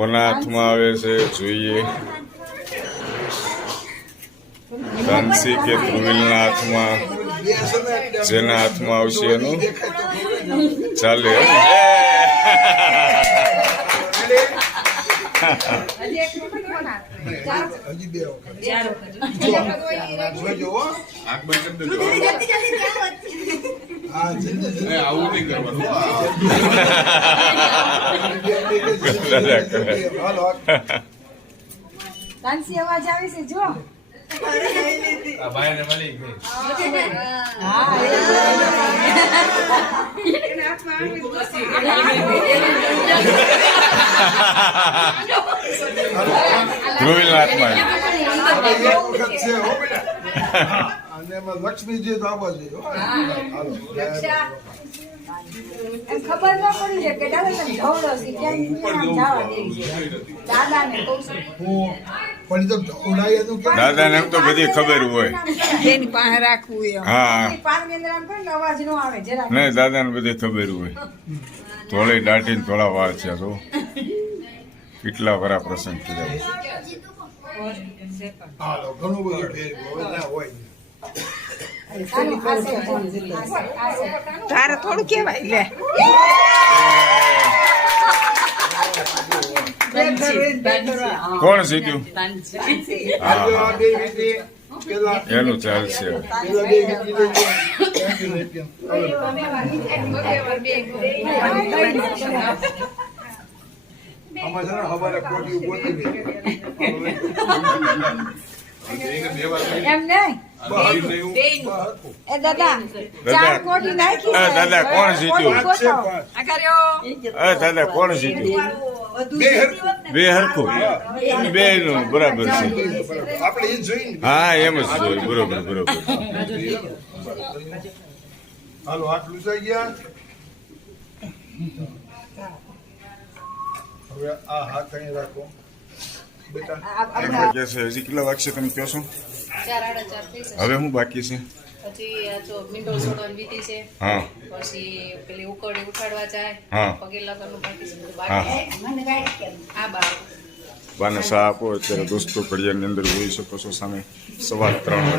કોના હાથમાં આવે છે જોઈએ. ધનસી કે ધ્રુવિલના હાથમાં જેના હાથમાં આવશે એનું. ચાલે. આવું નહીં કરવાનું. તાનસી અવાજ આવે છે જો મળી ગઈ. હાથમાં અને એમાં લક્ષ્મીજી તો આવવા જોઈએ એમ ખબર ન પડી છે કે દાદા તમે ઢવળો છે ક્યાં જવા દેવી છે. દાદાને કહું છું. એમ તો બધી ખબર હોય. એની પાસે રાખવું એમ. હા. ને અવાજ નો આવે જરા નહીં દાદાને બધી ખબર હોય. થોડી દાટીને થોડા વાર છે તો. કેટલા વરા પ્રસંગ હાલો ઘણું બધું ના હોય. તારે થોડું કેવાય લે કોણ જીત્યું એનું ચાલશે. આમાં છે ને હવારે કોટી એમ નહીં. એ દાદા. ચાર કોટી નાખી દાદા, કોણ જીત્યું? છે એ દાદા કોણ જીત્યું? બે હરખું. બે હરખું. નું બરાબર છે. આપણે એ જોઈને હા એમ જ જોયું. બરોબર બરોબર. હાલો આટલું થઈ ગયા. હવે આ હાથ અહીં રાખો. બેટા. છે હજી કેટલા વાગશે તમે કહો છો? ચાર ચાર હવે હું બાકી છે? પછી આ જો છે. હા. પછી પેલી ઉકરડી ઉઠાડવા જાય. હા. પગે લગનનું બાકી છે. આ બાને સા આપો અત્યારે દોસ્તો ઘડિયાળની અંદર જોઈ શકો છો સામે સવા ત્રણ વાગે.